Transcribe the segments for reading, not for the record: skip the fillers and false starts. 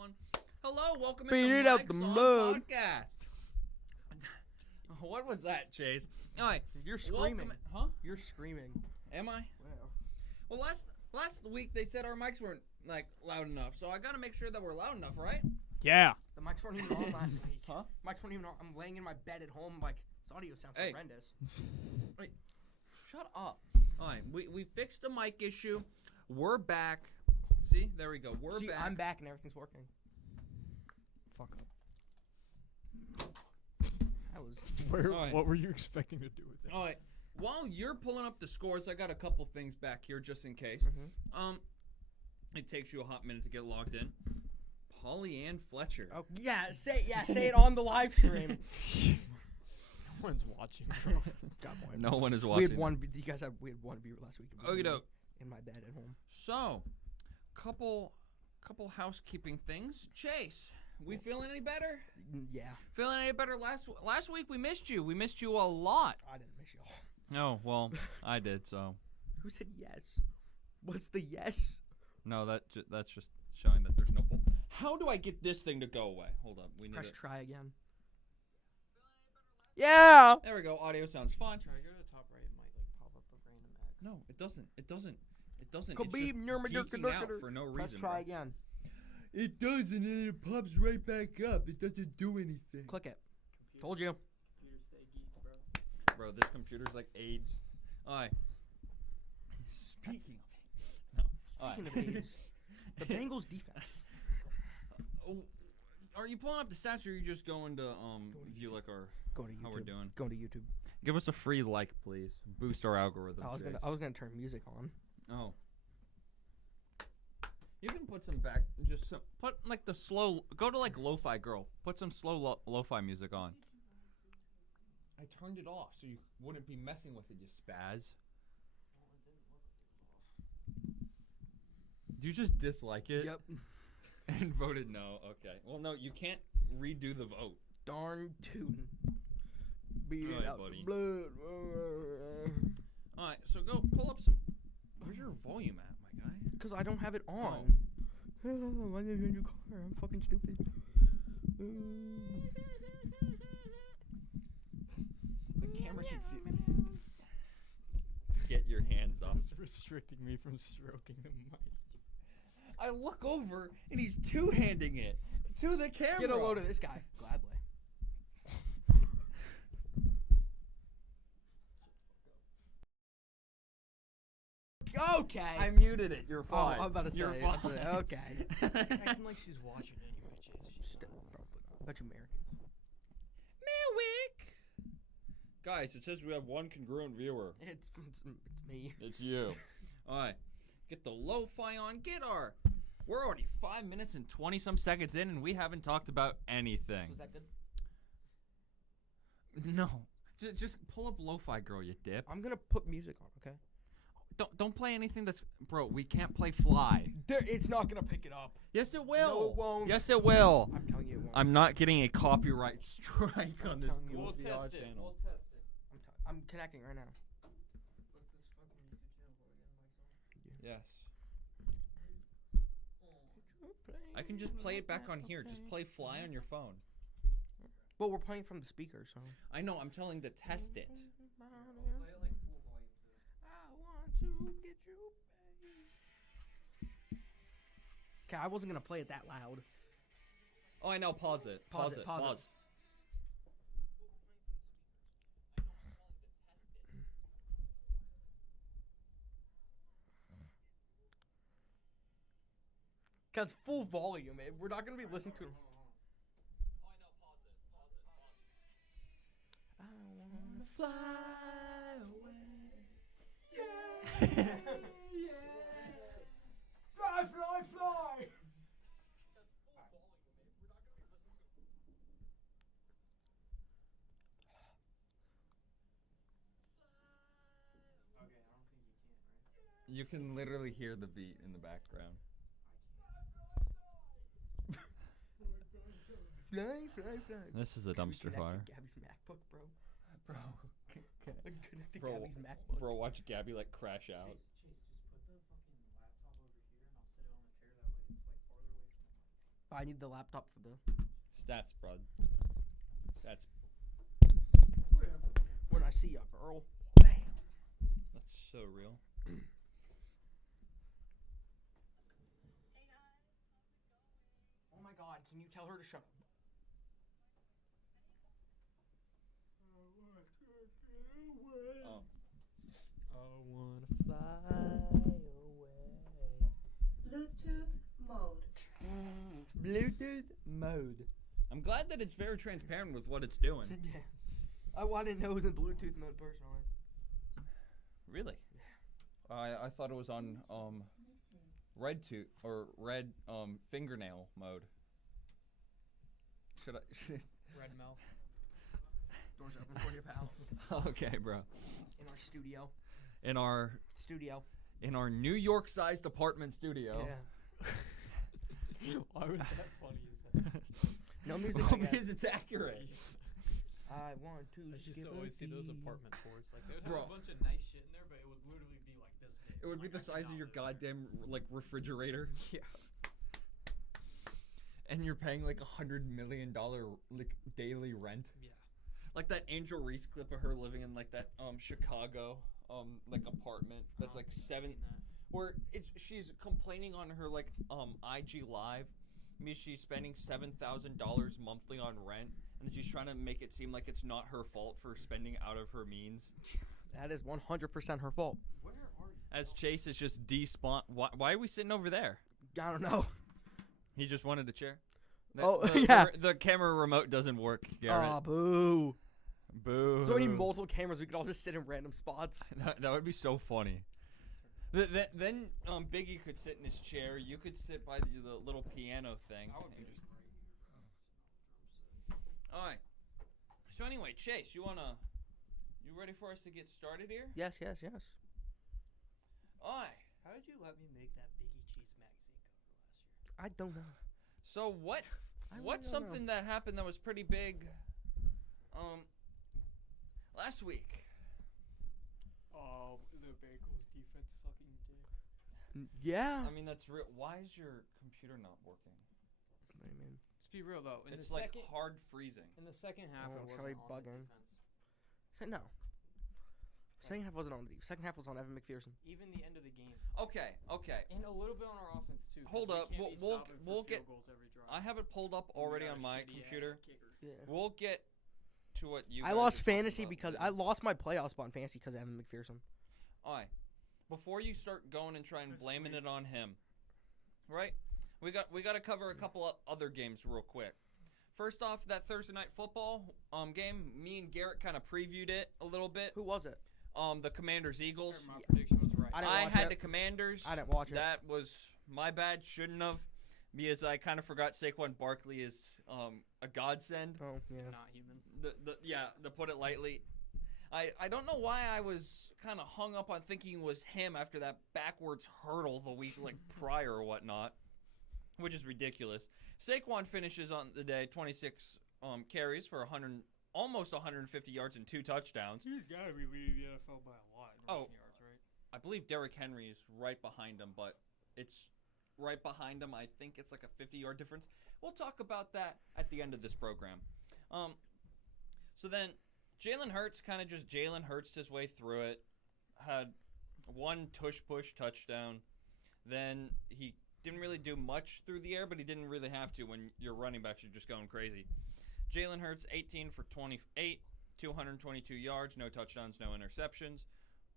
one. Hello, welcome Beat to it up Mike's the on mud. Podcast. What was that, Chase? All right, You're screaming. Huh? You're screaming. Am I? Well, last week they said our mics weren't like loud enough, so I gotta make sure that we're loud enough, right? Yeah. The mics weren't even on last week. Huh? Mics weren't even on. I'm laying in my bed at home. Like, this audio sounds Hey. horrendous. Wait, shut up. All right, we fixed the mic issue. We're back. See, there we go. We're See, back. I'm back and everything's working. Fuck up. That was. Alright. What were you expecting to do with it? All right. While you're pulling up the scores, I got a couple things back here just in case. It takes you a hot minute to get logged in. Polly Ann Fletcher. Oh say it on the live stream. No one's watching, bro. God, boy. No one is We watching. had one. You guys had. We had one viewer last week. It was Okey me doke. In my bed at home. So, couple housekeeping things. Chase, we feeling any better? Yeah. Feeling any better? Last week we missed you. We missed you a lot. I didn't miss y'all. No, well, I did. So, Who said yes? What's the yes? no, that's just showing that there's no pull. How do I get this thing to go away? Hold up, we need Press to. try again. Yeah. There we go. Audio sounds fine. Try to go to the top right. It might like pop up a random X. No, it doesn't. It doesn't. It doesn't. Khabib it's just geeking out for no Press reason. try bro. again. It doesn't, and it pops right back up. It doesn't do anything. Click it. Told you. Computer stay geek, bro. Bro, this computer's like AIDS. Alright. Speaking of no. Speaking of Alright. AIDS, the Bengals defense. Are you pulling up the stats, or are you just going to view like our Go to YouTube. how we're doing? Go to YouTube. Give us a free like, please. Boost our algorithm. I was gonna turn music on. Oh. You can put some back. Put like the slow. Go to like Lo-Fi Girl. Put some slow lo-fi music on. I turned it off so you wouldn't be messing with it, you spaz. You just dislike it? Yep. And voted no. Okay. Well, no, you can't redo the vote. Darn tootin'. Beat it Alright, out buddy. the blood. All right, so go pull up some. Where's your volume at, my guy? Because I don't have it on. Oh. I need a new car. I'm fucking stupid. The camera can see me. Get your hands off. It's restricting me from stroking the mic. I look over and he's two-handing it to the camera. Get a load of this guy. Gladly. Okay. I muted it. You're Oh, fine. I'm about to say. You're I was fine. like, okay. Acting like she's watching anyway, Chase. She's Still, probably not. I bet you Americans. Milwick. Guys, it says we have one congruent viewer. It's me. It's you. All right. Get the lo-fi on. We're already 5 minutes and 20-some seconds in, and we haven't talked about anything. Was that good? No. Just pull up Lo-Fi Girl, you dip. I'm gonna put music on, okay? Don't play anything that's... Bro, we can't play Fly. It's not gonna pick it up. Yes, it will. No, it won't. Yes, it will. I'm telling you, it won't. I'm not getting a copyright strike on this telling you. goofy We'll ass test it. channel. We'll test it. I'm connecting right now. What's this fucking YouTube channel for again, Mike's on? Yes. I can just play it back on here. Just play Fly on your phone. Well, we're playing from the speaker, so. I know. I'm telling to test it. Play it like full volume too. I want to get you, baby. Okay, I wasn't gonna play it that loud. Oh, I know. Pause it. Pause it, pause it. Cause full volume. We're not gonna be listening to. I wanna fly away. Yeah. Fly, fly, fly. You can literally hear the beat in the background. Fly, fly, fly. This is a dumpster fire. Gabby's MacBook, bro. Bro. Connect to Bro, Gabby's MacBook. Bro, watch Gabby like crash out. Chase, just put the fucking laptop over here, and I'll sit it on the chair. That way, it's like farther away from the mic. I need the laptop for the. Stats, bro. That's When I see a girl. that's so real. Oh my God! Can you tell her to shut up? Oh. I wanna fly away. Bluetooth mode. Bluetooth mode. I'm glad that it's very transparent with what it's doing. Yeah. I didn't know it was in Bluetooth mode personally. Really? I thought it was on red tooth or red fingernail mode. Should I? Red mouth. Doors open for you, pal. Okay, bro. In our studio. In our New York-sized apartment studio. Yeah. Why was that funny as that? No music. Well, I guess. because it's accurate. I want to. I just skip a always see those beat. apartment tours. Like they would Bro. have a bunch of nice shit in there, but it would literally be like this big. It would be Like, the I could size of not your live there. goddamn like refrigerator. Yeah. And you're paying like $100 million like daily rent. Yeah. Like that Angel Reese clip of her living in like that Chicago like apartment that's like I've seven seen that. where she's complaining on her like IG live means she's spending $7,000 monthly on rent, and then she's trying to make it seem like it's not her fault for spending out of her means. That is 100% her fault. Where are you? As Chase is just despawn. Why are we sitting over there? I don't know. He just wanted a chair. Oh, the, yeah. The camera remote doesn't work, Garrett. Aw, boo. Boo. So we need multiple cameras. We could all just sit in random spots. That would be so funny. Then Biggie could sit in his chair. You could sit by the little piano thing. I would be and just- great. All right. So anyway, Chase, you ready for us to get started here? Yes. All right. How did you let me make that Biggie Cheese magazine cover last year? I don't know. So what? I really What's don't know. something that happened that was pretty big? Last week. Oh, the Bengals defense fucking did. Yeah. I mean, that's real. Why is your computer not working? What do you mean? Let's be real though. In It's the like second, hard freezing. in the second half, Oh, it it's wasn't probably on bugging. the defense. Say no. Second half wasn't on the second half was on Evan McPherson. Even the end of the game, Okay. and a little bit on our offense too. 'cause Hold we up, can't we'll- be we'll- stopping for we'll field get- goals every drive. I have it pulled up And we already got on a my shitty-ass computer. kicker. Yeah. We'll get to what you. I guys lost are talking fantasy about because later. I lost my playoff spot in fantasy because of Evan McPherson. All right. Before you start going and trying That's blaming sweet. it on him, right? We got to cover a couple of other games real quick. First off, that Thursday night football game, me and Garrett kind of previewed it a little bit. Who was it? The Commanders Eagles. My prediction was right. I didn't I watch had it. the Commanders. I didn't watch it. That was my bad. Shouldn't have, because I kind of forgot Saquon Barkley is a godsend. Oh yeah. Not human. To put it lightly. I don't know why I was kind of hung up on thinking it was him after that backwards hurdle the week like prior or whatnot, which is ridiculous. Saquon finishes on the day 26 carries for almost 150 yards and 2 touchdowns. He's gotta be leading the NFL by a lot in Oh. rushing yards, right? I believe Derrick Henry is right behind him, but it's right behind him. I think it's like a 50-yard difference. We'll talk about that at the end of this program. So then Jalen Hurts kind of just Jalen Hurts his way through it. Had one tush-push touchdown. Then he didn't really do much through the air, but he didn't really have to when your running backs are just going crazy. Jalen Hurts, 18 for 28, 222 yards, no touchdowns, no interceptions.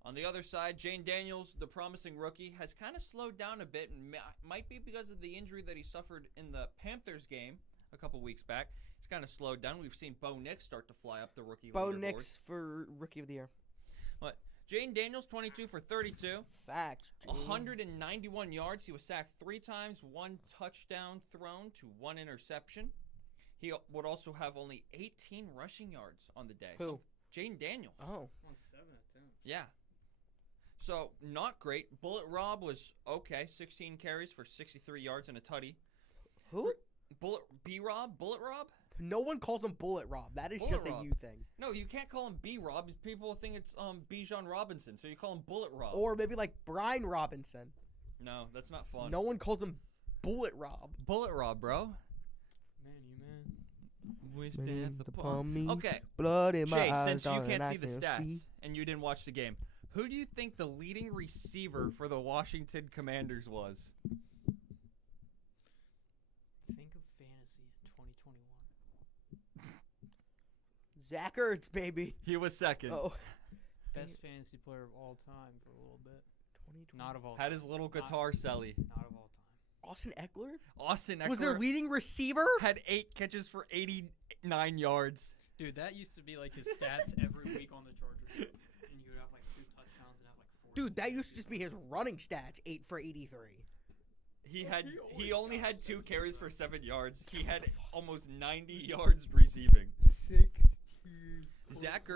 On the other side, Jane Daniels, the promising rookie, has kind of slowed down a bit, and might be because of the injury that he suffered in the Panthers game a couple weeks back. He's kind of slowed down. We've seen Bo Nix start to fly up the rookie Bo leaderboard. Nix for rookie of the year. But Jane Daniels, 22 for 32, Facts. Jane. 191 yards. He was sacked 3 times, 1 touchdown thrown to 1 interception. He would also have only 18 rushing yards on the day. Who? So Jane Daniels. Oh. 1-7 at 10. Yeah. So, not great. Bullet Rob was okay. 16 carries for 63 yards and a tutty. Who? Bullet Rob? No one calls him Bullet Rob. That is Bullet just Rob. a you thing. No, you can't call him B-Rob. People think it's Bijan Robinson, so you call him Bullet Rob. Or maybe like Brian Robinson. No, that's not fun. No one calls him Bullet Rob. Bullet Rob, bro. wish Name death upon upon me. Okay, Blood in my Chase, eyes, since you darling, can't I see the can stats see. and you didn't watch the game, who do you think the leading receiver for the Washington Commanders was? Think of fantasy in 2021. Zach Ertz, baby. He was second. Oh. Best fantasy player of all time for a little bit. 2020. Not of all Had time. his little Not- guitar celly. Not of all time. Austin Eckler? Austin Eckler Was their leading receiver? had 8 catches for 89 yards. Dude, that used to be like his stats every week on the Chargers. And you would have like 2 touchdowns and have like 4. Dude, that used to just be his running stats, 8 for 83. He only had 2 carries for 7 yards. He had almost 90 yards receiving. 60. Zach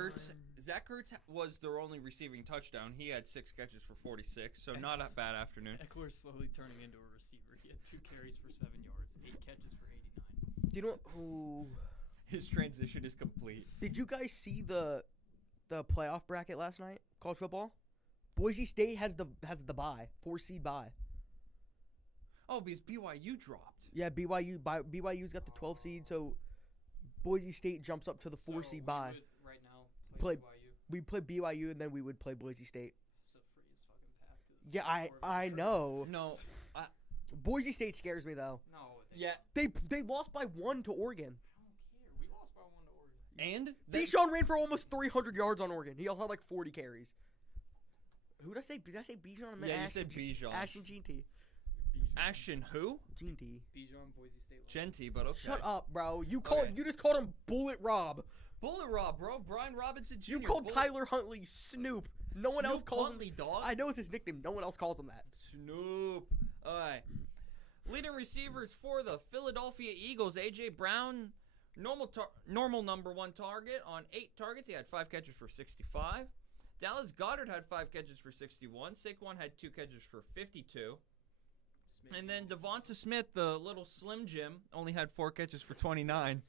Ertz was their only receiving touchdown. He had 6 catches for 46, so not a bad afternoon. Eckler's slowly turning into a receiver. He had 2 carries for 7 yards, 8 catches for 89. Do you know who? His transition is complete. Did you guys see the playoff bracket last night? College football? Boise State has the bye, 4-seed bye. Oh, because BYU dropped. Yeah, BYU's got the 12 seed, so Boise State jumps up to the 4-seed bye. Right now, Play- BYU. We play BYU and then we would play Boise State. It's the freest fucking pack. To the Yeah, I know. No. Boise State scares me though. No. Yeah. They lost by 1 to Oregon. I don't care. We lost by 1 to Oregon. And then- Bijan ran for almost 300 yards on Oregon. He also had like 40 carries. Who did I say? Did I say Bijan? I meant Yeah, you Ashton said Bijan. Ashton Jeanty. Ashton who? Jeanty. Bijan, Boise State. lost. Genty, but okay. Shut up, bro. You Okay. just called him Bullet Rob. Bullet Rob, bro. Brian Robinson Jr. You called Bullet- Tyler Huntley Snoop. No one else Snoop calls Huntley, him. dog. I know it's his nickname. No one else calls him that. Snoop. All right. Leading receivers for the Philadelphia Eagles, A.J. Brown, normal number 1 target on 8 targets. He had 5 catches for 65. Dallas Goddard had 5 catches for 61. Saquon had 2 catches for 52. And then Devonta Smith, the little Slim Jim, only had 4 catches for 29.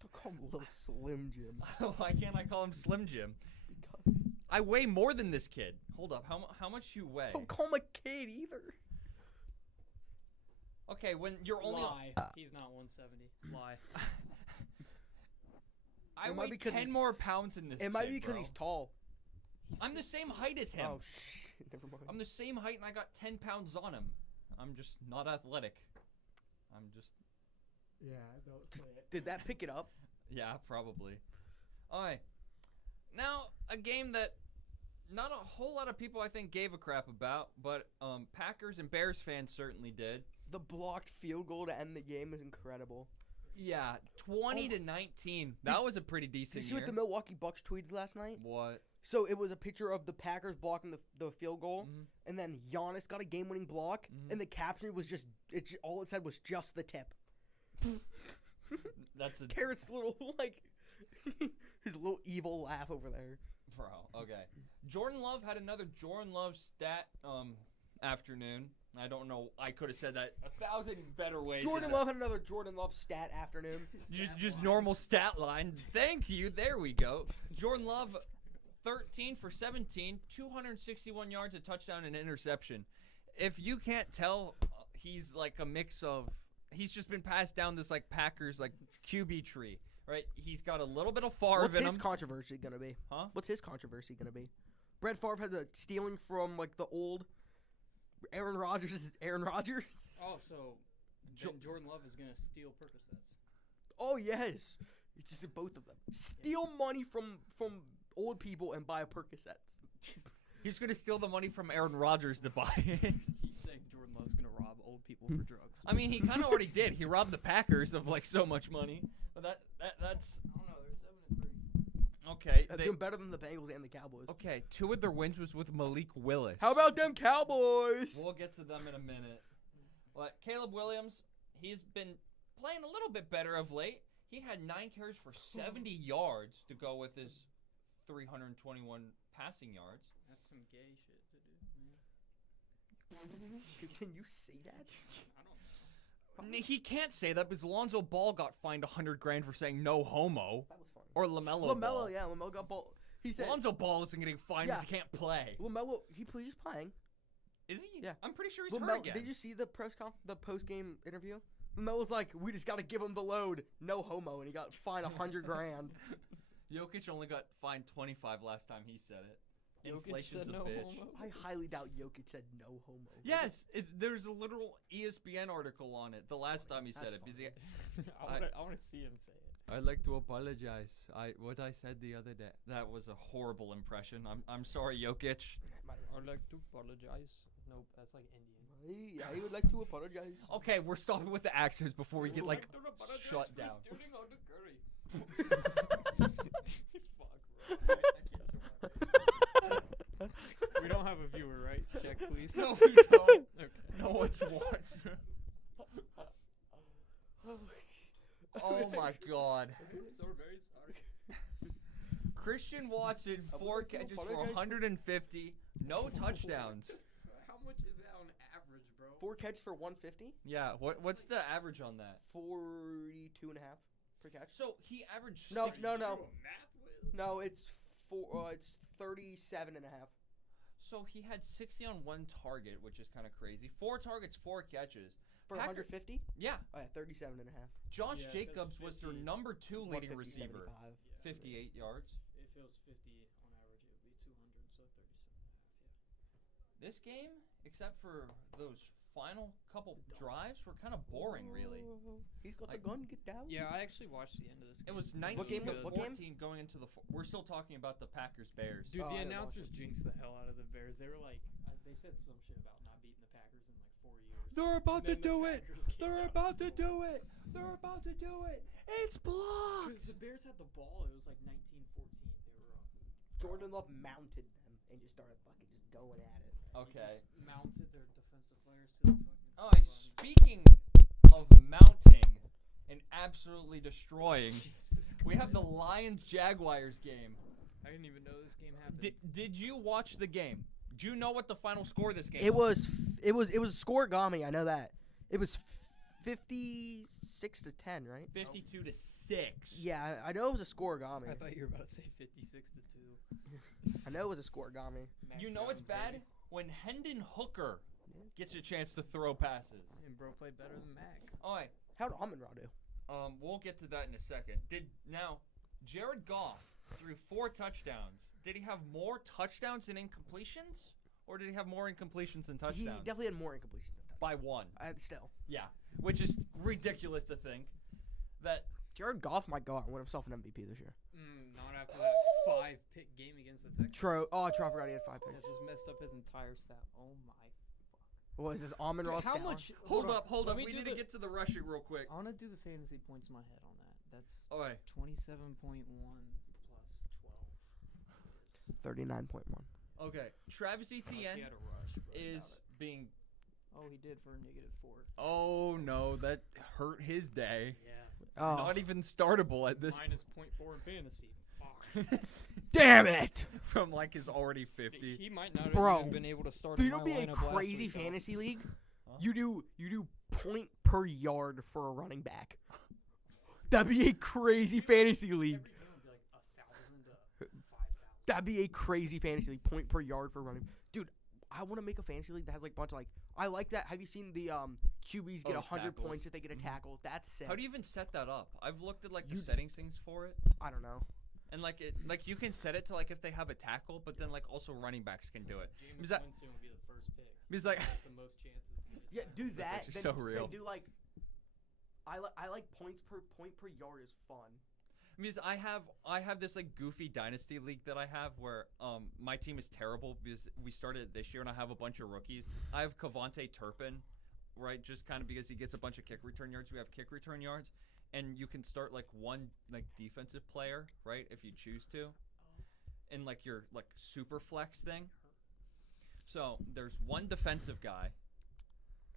Don't call him Little Slim Jim. Why can't I call him Slim Jim? Because I weigh more than this kid. Hold up. How much you weigh? don't call him a kid either. Okay, when you're only Lie. He's not 170. Lie. I It might weigh be 'cause 10 he's- more pounds than this It might kid, be because bro. he's tall. I'm the same height as him. Oh shit! Never mind. I'm the same height and I got 10 pounds on him. I'm just not athletic. I'm just, Yeah, don't say it. Did that pick it up? yeah, probably. Alright. Now, a game that not a whole lot of people, I think, gave a crap about, but Packers and Bears fans certainly did. The blocked field goal to end the game is incredible. Yeah, 20-19. That was a pretty Did you decent see year. what the Milwaukee Bucks tweeted last night? What? So it was a picture of the Packers blocking the field goal, Mhm. and then Giannis got a game-winning block, Mhm. and the caption was just all it said was just the tip. That's a Carrot's little like his little evil laugh over there. bro. Okay. Jordan Love had another Jordan Love stat afternoon. I don't know. I could have said that 1,000 better ways. Jordan Love had another Jordan Love stat afternoon. Just normal stat line. Thank you. There we go. Jordan Love, 13 for 17, 261 yards, a touchdown, and an interception. If you can't tell, he's like a mix of. He's just been passed down this like Packers like QB tree, right? He's got a little bit of Favre What's in his him. controversy gonna be? Huh? What's his controversy gonna be? Brett Favre had the stealing from like the old Aaron Rodgers. Aaron Rodgers. Oh, so then Jordan Love is gonna steal Percocets. Oh yes, it's just both of them. Steal money from old people and buy Percocets. He's gonna steal the money from Aaron Rodgers to buy it. He's saying Jordan Love's gonna rob old people for drugs. I mean, he kind of already did. He robbed the Packers of like so much money. But that's I don't know. They're 7-3. okay. They're doing better than the Bengals and the Cowboys. Okay, 2 of their wins was with Malik Willis. How about them Cowboys? We'll get to them in a minute. But Caleb Williams, he's been playing a little bit better of late. He had 9 carries for 70 yards to go with his 321 passing yards. That's some gay shit to do, man. Can you say that? I don't know. He can't say that because Lonzo Ball got fined $100,000 for saying no homo. That was funny. Or LaMelo Ball. Yeah, LaMelo got ball. He said Lonzo Ball isn't getting fined because he can't play. LaMelo. He's playing. Is he? Yeah. I'm pretty sure he's hurt LaMelo, again. did you see the post game interview? Melo's like, we just got to give him the load. No homo, and he got fined $100,000. Jokic only got fined 25 last time he said it. Jokic Inflation's said a no bitch. homo? I highly doubt Jokic said no homo. Yes, there's a literal ESPN article on it. The last time he said That's it, because funny. I want to see him say it. I'd like to apologize. What I said the other day. that was a horrible impression. I'm sorry, Jokic. I'd like to apologize. Nope, that's like Indian. I would like to apologize. Okay, we're stopping with the actions before we get like shut down. Fuck, bro. We don't have a viewer, right? Check, please. No, we don't. Okay. No one's watching. Oh my God. I'm so very sorry. Christian Watson, I would 4 like to catches for apologize for- 150, no touchdowns. How much is that on average, bro? 4 catches for 150. Yeah, what's the average on that? 42 and a half per catch. So he averaged No, six- no, no. Do a math with? No, it's it's 37 and a half. So he had 60 on one target, which is kind of crazy. 4 targets, 4 catches. For Packer- 150? Yeah, Oh, yeah, 37 and a half. Josh Yeah, 'cause Jacobs was their 50 number 2 leading 150, receiver. 75. 58 yards. If it was 50 on average, it would be 200, so 37.5. This game, except for those final couple drives, were kind of boring, really. He's got Like- the gun, get down. Yeah, I actually watched the end of this It game. was 19 What game to was- what game? 14 going into the. We're still talking about the Packers Bears. Dude, Oh, the I didn't watch announcers it. jinxed the hell out of the Bears. They were like, they said some shit about not beating the Packers in like 4 years. They're about to And then the do it. Packers came They're down and about to stole do it. They're about to do it. It's blocked. Because the Bears had the ball. It was like 19-14. They were up. Jordan Love mounted them and just started fucking just going at it. Okay. They just mounted their defensive players to the fucking All right. sideline. Speaking of mounting and absolutely destroying, Jesus we have the Christ. Lions Jaguars game. I didn't even know this game happened. Did you watch the game? Do you know what the final score of this game It was scoregami. I know that. It was 56 to 10, right? 52 to 6. Yeah, I know it was a scoregami. I thought you were about to say 56 to 2. I know it was a scoregami. Mac You know what's Jones, bad? baby. When Hendon Hooker gets a chance to throw passes. And bro played better than Mac. All right. How'd Amon Ra do? We'll get to that in a second. Jared Goff threw 4 touchdowns. Did he have more touchdowns than incompletions, or did he have more incompletions than He touchdowns? definitely had more incompletions than touchdowns. By 1. Still. Yeah, which is ridiculous to think that. Jared Goff might go out and win himself an MVP this year. Not after that 5-pick game against the Texans. True. Oh, I forgot he had 5 That picks. just messed up his entire stat. Oh my. What is this? Amon Ra How stat line? much? Hold on. up. Let We me need do to get to the rushing real quick. I want to do the fantasy points in my head on that. That's All right. 27.1 plus 12. 39.1. Okay. Travis Unless he Etienne had a rush, but I is doubt it. being. Oh, he did for a -4. Oh no, that hurt his day. Yeah. Oh, Not even startable at this. Minus 0.4 in fantasy. Fuck. damn it! From like his already 50. He might not have Bro, even been able to start. Dude, in you my know, be a lineup last crazy week, though. fantasy league. Huh? You do point per yard for a running back. That'd be a crazy fantasy league. Every game would be like 1,000 to 5,000. That'd be a crazy fantasy league. Point per yard for running. Dude, I want to make a fantasy league that has like a bunch of like. I like that. Have you seen the QBs get Oh, 100 tackles. points if they get a tackle? That's sick. How do you even set that up? I've looked at like the You just- settings things for it, I don't know. and like you can set it to like if they have a tackle, but then like also running backs can do it. James Because that- Winston would be the first pick. Because like. The most chances to get a Yeah, tackle. do that. actually Then, so real. Then do like. I like points per yard is fun. Because I have this like goofy dynasty league that I have where my team is terrible because we started this year and I have a bunch of rookies. I have Cavante Turpin, right? Just kind of because he gets a bunch of kick return yards. We have kick return yards, and you can start like one like defensive player, right, if you choose to, in like your like super flex thing. So there's one defensive guy,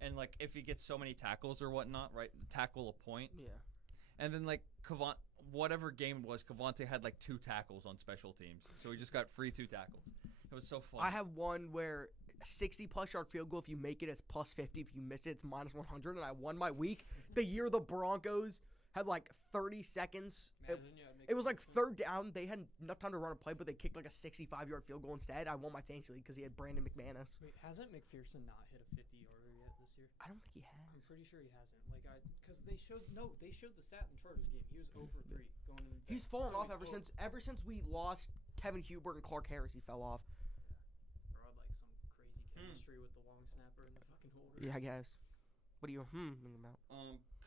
and like if he gets so many tackles or whatnot, right, tackle a point. Yeah. And then like whatever game it was, Cavante had like 2 tackles on special teams, so he just got free 2 tackles. It was so fun. I have one where 60+ yard field goal. If you make it, it's plus 50. If you miss it, it's minus 100. And I won my week. The year the Broncos had like 30 seconds. Imagine you had It was like McPherson. third down. They had enough time to run a play, but they kicked like a 65-yard field goal instead. I won my fantasy league because he had Brandon McManus. Wait, hasn't McPherson not hit a 50-yarder yet this year? I don't think he had. I'm pretty sure he hasn't. Because they showed the stat in the Chargers game. He was 0 for 3 going into. He's that. fallen So off he's ever since we lost Kevin Hubert and Clark Harris. He fell off. Bro, like some crazy chemistry with the long snapper and the fucking holder. Yeah, I guess. What are you thinking about?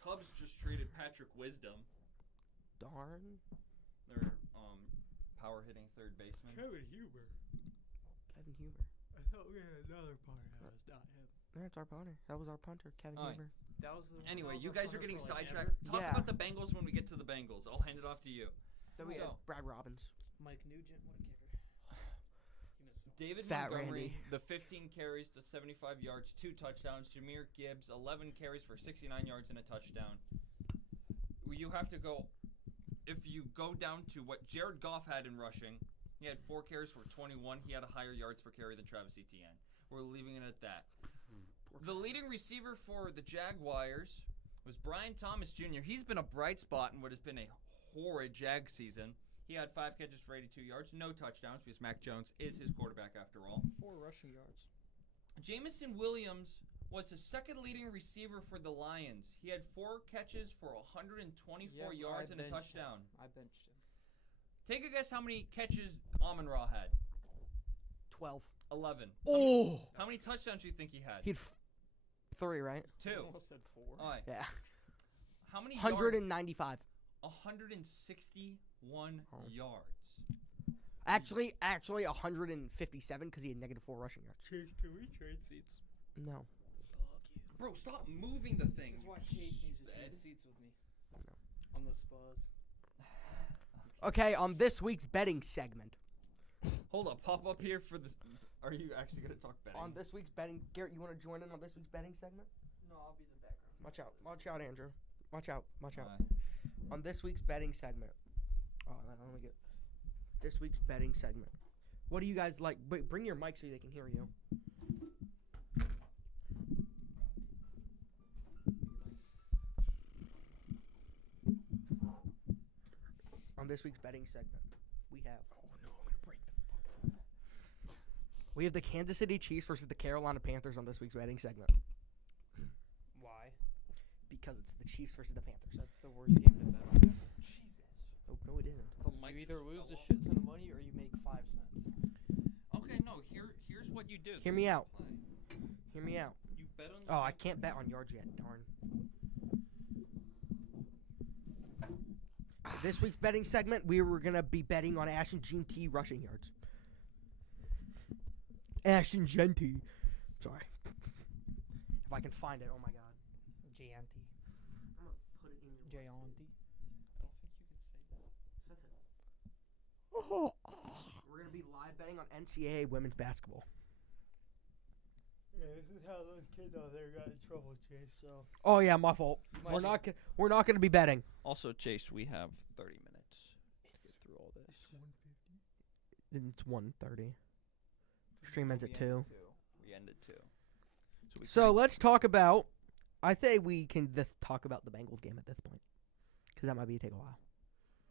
Cubs just traded Patrick Wisdom, Darn. their power hitting third baseman. Kevin Huber. Kevin Huber. I thought we had another part. That was not him. That's our punter. That was our punter, Kevin Alright. Huber. That was the. Anyway, that was you our guys are punter getting for, like, sidetracked. ever. Talk Yeah. about the Bengals when we get to the Bengals. I'll hand it off to you. Then we had So- Brad Robbins. Mike Nugent, what a kicker. He missed some. David Fat Montgomery, Randy. the 15 carries to 75 yards, 2 touchdowns. Jameer Gibbs, 11 carries for 69 yards and a touchdown. You have to go. If you go down to what Jared Goff had in rushing, he had 4 carries for 21. He had a higher yards per carry than Travis Etienne. We're leaving it at that. The leading receiver for the Jaguars was Brian Thomas Jr. He's been a bright spot in what has been a horrid Jag season. He had 5 catches for 82 yards, no touchdowns because Mac Jones is his quarterback after all. 4 rushing yards. Jamison Williams was the second leading receiver for the Lions. He had 4 catches for 124 yards and a touchdown. I benched him. Take a guess how many catches Amon-Ra had. 12. 11. Oh! How many touchdowns do you think he had? He had 3, right? 2. I almost said 4. All right. Yeah. How many 195. 161 Oh. yards. Actually 157 because he had -4 rushing yards. Chase, can we trade seats? No. Bro, stop moving the thing. This is why Chase needs to Sped. trade seats with me. On the Spurs. Okay, on this week's betting segment. Hold up, pop up here for the. Are you actually gonna talk betting? On this week's betting, Garrett, you want to join in on this week's betting segment? No, I'll be the background. Watch out, Andrew. Watch out. Alright. On this week's betting segment. Oh, let me get this week's betting segment. What do you guys like? Wait, bring your mic so they can hear you. On this week's betting segment, we have. Oh no, I'm gonna break the. We have the Kansas City Chiefs versus the Carolina Panthers on this week's betting segment Why? because it's the Chiefs versus the Panthers. That's the worst game to bet on ever. Jesus. Oh, no, it isn't. The mic You either just lose a fell shit ton of money or you make 5 cents. off. Okay, no. Here's what you do. Hear This me is the out. play. Hear me out. You bet on. the Oh, I Panthers. can't bet on yards yet. Darn. This week's betting segment, we were gonna be betting on Ashton Jean T rushing yards. Ashton Jean T. Sorry. If I can find it, oh my god. Gianti. I'm gonna put it in your. Gianti. I don't think you can say that. That's it. We're gonna be live betting on NCAA women's basketball. Yeah, this is how those kids out there got in trouble, Chase. So Oh yeah, my fault. might We're s- not gonna be betting. Also, Chase, we have 30 minutes to get through all this. it's 150. It's 1:30. Stream ends at 2. We end at 2. We So kinda- let's talk about. I think we can talk about the Bengals game at this point, because that might be take a while.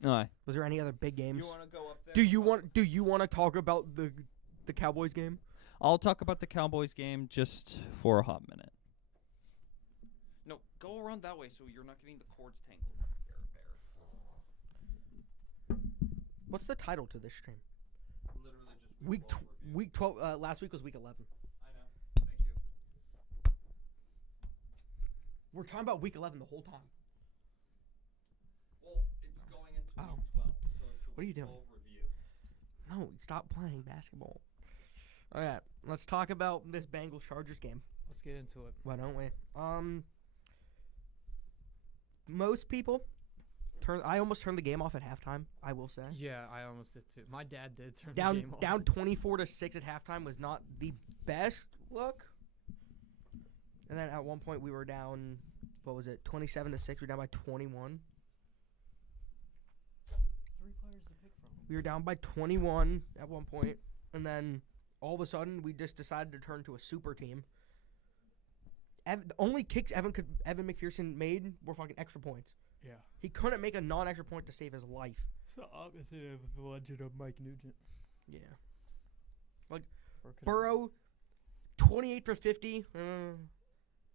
Alright. Was there any other big games? You want to go up there? Do you want to talk about the Cowboys game? I'll talk about the Cowboys game just for a hot minute. No, go around that way so you're not getting the cords tangled. What's the title to this stream? Literally just Week 12 review. week 12. Last week was week 11. I know. Thank you. We're talking about week 11 the whole time. Well, it's going into Oh. week 12, so it's the What are you week doing? 12 review. No, stop playing basketball. All right, let's talk about this Bengals Chargers game. Let's get into it. Why don't we? Most people I almost turned the game off at halftime. I will say. Yeah, I almost did too. My dad did turn the game off. Down 24-6 at halftime was not the best look. And then at one point we were down, what was it, 27-6? We were down by 21. 3 players to pick from. We were down by 21 at one point, and then all of a sudden we just decided to turn to a super team. The only kicks Evan McPherson made were fucking extra points. Yeah. He couldn't make a non-extra point to save his life. It's the opposite of the legend of Mike Nugent. Yeah. Or could- Burrow, 28 for 50,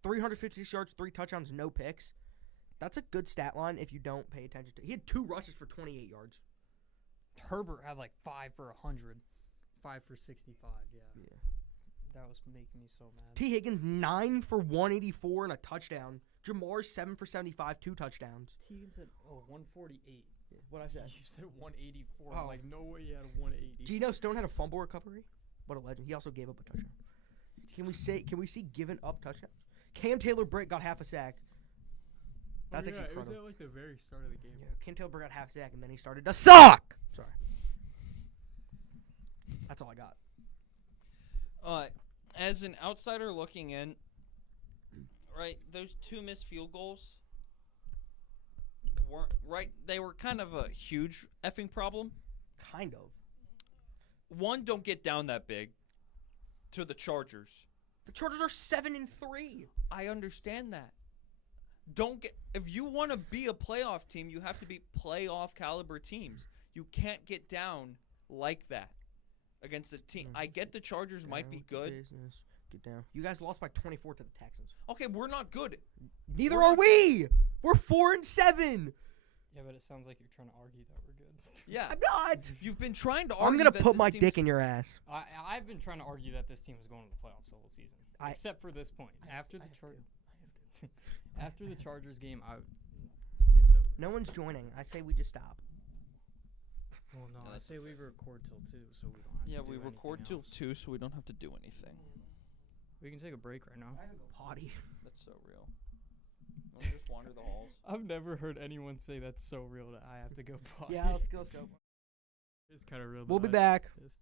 356 yards, 3 touchdowns, no picks. That's a good stat line if you don't pay attention to. He had 2 rushes for 28 yards. Herbert had like 5 for 100, 5 for 65. Yeah. Yeah. That was making me so mad. T. Higgins 9 for 184 and a touchdown. Jamar 7 for 75, 2 touchdowns. Tegan said, 148. What I said? You said 184. Oh. I'm like, no way he had a 180. Geno Stone had a fumble recovery. What a legend. He also gave up a touchdown. Can we see given up touchdowns? Cam Taylor-Britt got half a sack. That's actually incredible. It was at like the very start of the game. Yeah, Cam Taylor-Britt got half a sack and then he started to suck. Sorry. That's all I got. As an outsider looking in, right, those 2 missed field goals weren't right. They were kind of a huge effing problem. Kind of. One, don't get down that big to the Chargers. The Chargers are 7-3. I understand that. Don't get if you want to be a playoff team, you have to be playoff caliber teams. You can't get down like that against a team. I get the Chargers might be good. Business. Get down. You guys lost by 24 to the Texans. Okay, we're not good. Neither are we. We're 4-7. Yeah, but it sounds like you're trying to argue that we're good. Yeah, I'm not. you've been trying to argue. I'm gonna that put this my team's- dick in your ass. I've been trying to argue that this team is going to the playoffs the whole season, I- except for this point. After the after the Chargers game, it's over. No one's joining. I say we just stop. Well, no, Yeah, I that's say we record till 2, so we don't have Yeah, to do we record anything till else. 2, so we don't have to do anything. We can take a break right now. I gotta go potty. That's so real. Wanna just wander the halls. I've never heard anyone say that's so real that I have to go potty. Yeah, let's go. It's kind of real. We'll that be I back. pissed.